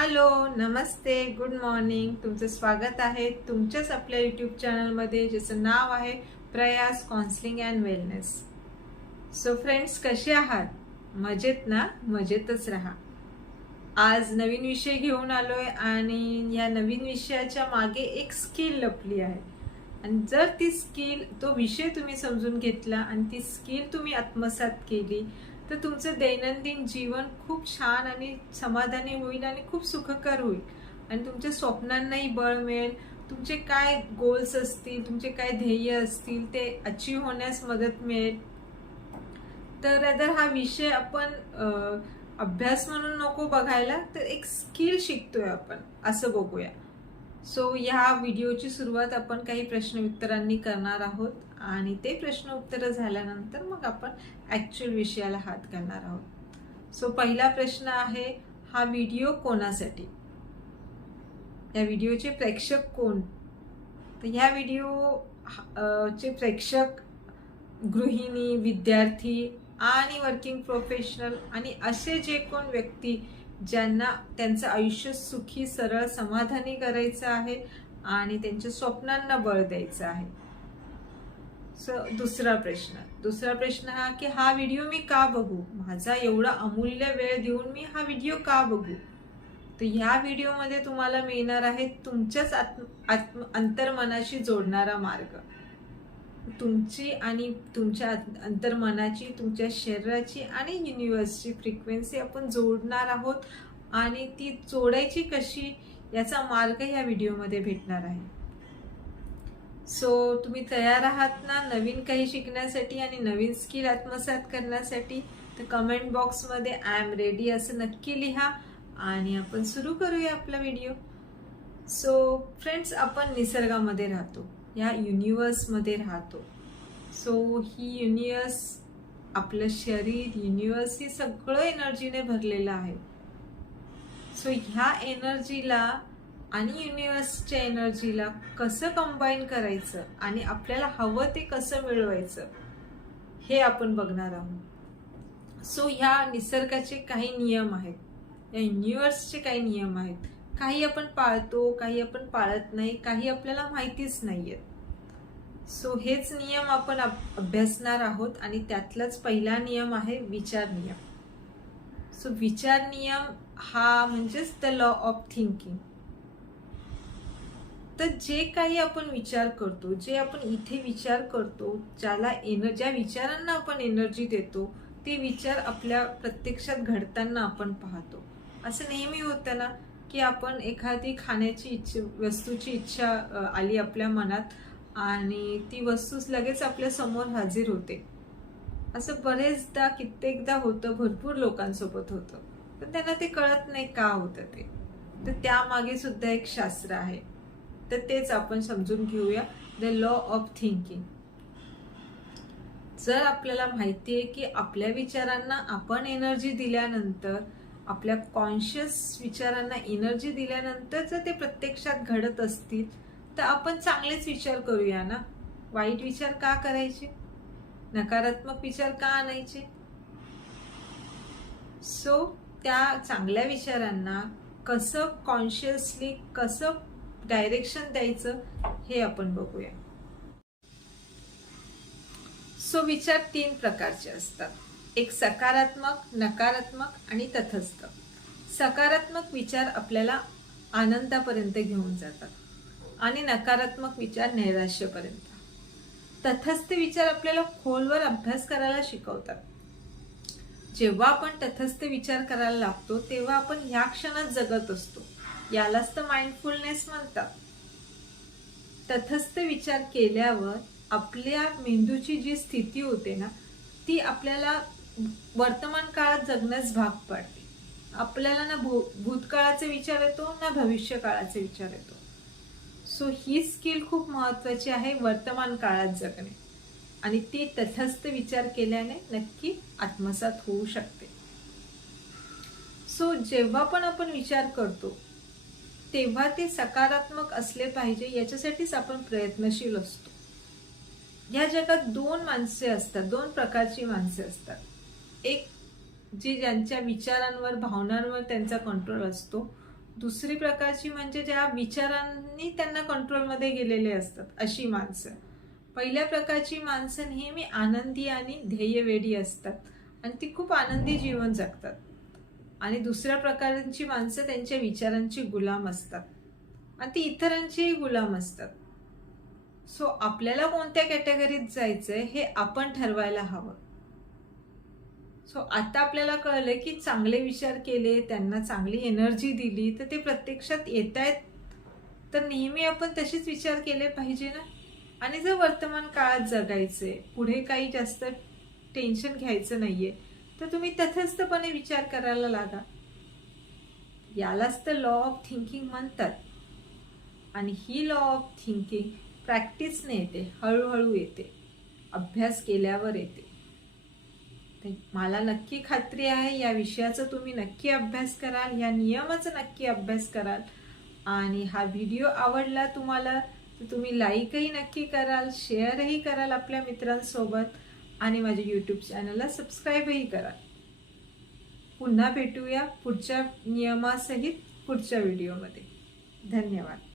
Hello, नमस्ते, good morning. तुमचं स्वागत आहे तुमच्याच आपल्या यूट्यूब चॅनलमध्ये, ज्याचं नाव आहे प्रयास counselling and wellness. So friends, कसे आहात? मजेत ना? मजेतच राहा. आज नवीन विषय घेऊन आलोय आणि या नवीन विषयाच्या मागे एक स्किल लपली आहे. आणि जर ती स्किल, तो विषय तुम्ही समजून घेतला आणि ती स्किल तुम्ही आत्मसात केली, तर तुमचं दैनंदिन जीवन खूप छान आणि समाधानी होईल आणि खूप सुखकर होईल. आणि तुमच्या स्वप्नांनाही बळ मिळेल. तुमचे काय गोल्स असतील, तुमचे काय ध्येय असतील, ते अचीव होण्यास मदत मिळेल. तर हा विषय आपण अभ्यास म्हणून नको बघायला, तर एक स्किल शिकतोय आपण, असं बघूया. सो ह्या व्हिडिओची सुरुवात आपण काही प्रश्न उत्तरांनी करणार आहोत आणि ते प्रश्न उत्तर झाल्यानंतर मग आपण ऍक्च्युअल विषयाला हात घालणार आहोत. सो पहिला प्रश्न आहे, हा व्हिडिओ कोणासाठी? या व्हिडिओचे प्रेक्षक कोण? तर ह्या व्हिडिओ चे प्रेक्षक गृहिणी, विद्यार्थी आणि वर्किंग प्रोफेशनल आणि असे जे कोण व्यक्ती ज्यांना त्यांचं आयुष्य सुखी, सरळ, समाधानी करायचं आहे आणि त्यांच्या स्वप्नांना बळ द्यायचं आहे. दुसरा प्रश्न हा की हा व्हिडिओ मी का बघू? माझा एवढा अमूल्य वेळ देऊन मी हा व्हिडिओ का बघू? तर ह्या व्हिडिओमध्ये तुम्हाला मिळणार आहे तुमच्याच अंतर्मनाशी जोडणारा मार्ग. तुमची आणि तुमच्या अंतर्मनाची, तुमच्या शरीराची आणि युनिव्हर्सची फ्रिक्वेन्सी आपण जोडणार आहोत आणि ती जोडायची कशी, याचा मार्ग या व्हिडिओमध्ये भेटणार आहे. सो तुम्ही तयार आहात ना नवीन काही शिकण्यासाठी आणि नवीन स्किल आत्मसात करण्यासाठी? तर कमेंट बॉक्समध्ये आय एम रेडी असं नक्की लिहा आणि आपण सुरू करूया आपला व्हिडिओ. सो फ्रेंड्स, आपण निसर्गामध्ये राहतो, या युनिव्हर्समध्ये राहतो. सो ही युनिव्हर्स, आपलं शरीर, युनिव्हर्स हे सगळं एनर्जीने भरलेलं आहे. सो ह्या एनर्जीला आणि युनिव्हर्सच्या एनर्जीला कसं कंबाईन करायचं आणि आपल्याला हवं ते कसं मिळवायचं, हे आपण बघणार आहोत. सो ह्या निसर्गाचे काही नियम आहेत, या युनिव्हर्सचे काही नियम आहेत. काही आपण पाळतो, काही आपण पाळत नाही, काही आपल्याला माहितीच नाहीये. सो हेच नियम आपण अभ्यासणार आहोत आणि त्यातलाच पहिला नियम आहे विचार नियम. सो विचार नियम हा म्हणजेच द लॉ ऑफ थिंकिंग. तर जे काही आपण विचार करतो, जे आपण इथे विचार करतो, ज्या विचारांना आपण एनर्जी देतो, ते विचार आपल्या प्रत्यक्षात घडताना आपण पाहतो. असं नेहमी होतं ना की आपण एखादी खाण्याची वस्तूची इच्छा आली आपल्या मनात आणि ती वस्तू लगेच आपल्या समोर हाजीर होते. असं बरेचदा, कित्येकदा होतं, भरपूर लोकांसोबत होतं, पण त्यांना ते कळत नाही का होतं ते. तर त्यामागे सुद्धा एक शास्त्र आहे, तर तेच आपण समजून घेऊया, द लॉ ऑफ थिंकिंग. जर आपल्याला माहिती आहे की आपल्या विचारांना आपण एनर्जी दिल्यानंतर, आपल्या कॉन्शियस विचारांना एनर्जी दिल्यानंतर जर ते प्रत्यक्षात घडत असतील, तर आपण चांगलेच विचार करूया ना. वाईट विचार का करायचे? नकारात्मक विचार का आणायचे? सो त्या चांगल्या विचारांना कसं कॉन्शियसली, कसं डायरेक्शन द्यायचं, हे आपण बघूया. सो विचार 3 प्रकारचे असतात, एक सकारात्मक, नकारात्मक आणि तटस्थ. सकारात्मक विचार आपल्याला आनंदापर्यंत घेऊन जातात आणि नकारात्मक विचार नैराश्यापर्यंत. तटस्थ विचार आपल्याला खोलवर अभ्यास करायला शिकवतात. जेव्हा आपण तटस्थ विचार करायला लागतो, तेव्हा आपण ह्या क्षणात जगत असतो. यालाच तर माइंडफुलनेस म्हणतात. तटस्थ विचार केल्यावर आपल्या मेंदूची जी स्थिती होते ना, ती आपल्याला वर्तमान काळात जगण्यास भाग पाडते. आपल्याला ना भूतकाळाचे विचार येतो, ना भविष्य काळाचे विचार येतो. सो ही स्किल खूप महत्वाची आहे वर्तमान काळात जगणे, आणि ती तटस्थ विचार केल्याने नक्की आत्मसात होऊ शकते. सो जेव्हा पण आपण विचार करतो, तेव्हा ते सकारात्मक असले पाहिजे, याच्यासाठीच आपण प्रयत्नशील असतो. या जगात 2 माणसे असतात, 2 प्रकारची माणसे असतात. एक जी ज्यांच्या विचारांवर, भावनांवर त्यांचा कंट्रोल असतो, दुसरी प्रकारची म्हणजे ज्या विचारांनी त्यांना कंट्रोलमध्ये गेलेले असतात अशी माणसं. पहिल्या प्रकारची माणसं नेहमी आनंदी आणि ध्येयवेडी असतात आणि ती खूप आनंदी जीवन जगतात. आणि दुसऱ्या प्रकारची माणसं त्यांच्या विचारांची गुलाम असतात आणि ती इतरांचीही गुलाम असतात. सो आपल्याला कोणत्या कॅटेगरीत जायचंय हे आपण ठरवायला हवं. सो आता आपल्याला कळलं की चांगले विचार केले, त्यांना चांगली एनर्जी दिली तर ते प्रत्यक्षात येत आहेत. तर नेहमी आपण तसेच विचार केले पाहिजे ना. आणि जर वर्तमान काळात जगायचे, पुढे काही जास्त टेन्शन घ्यायचं नाहीये, तर तुम्ही तटस्थपणे विचार करायला लागा. यालाच तर लॉ ऑफ थिंकिंग म्हणतात. आणि ही लॉ ऑफ थिंकिंग प्रॅक्टिसने येते, हळूहळू येते, अभ्यास केल्यावर येते. मला नक्की खात्री आहे या विषयाचा तुम्ही नक्की अभ्यास कराल, या नियमाचा नक्की अभ्यास कराल. आणि हा व्हिडिओ आवडला तुम्हाला तर तुम्ही लाईकही नक्की कराल, शेअरही कराल आपल्या मित्रांसोबत आणि माझ्या यूट्यूब चॅनलला सबस्क्राईबही कराल. पुन्हा भेटूया पुढच्या नियमासहित पुढच्या व्हिडिओमध्ये. धन्यवाद.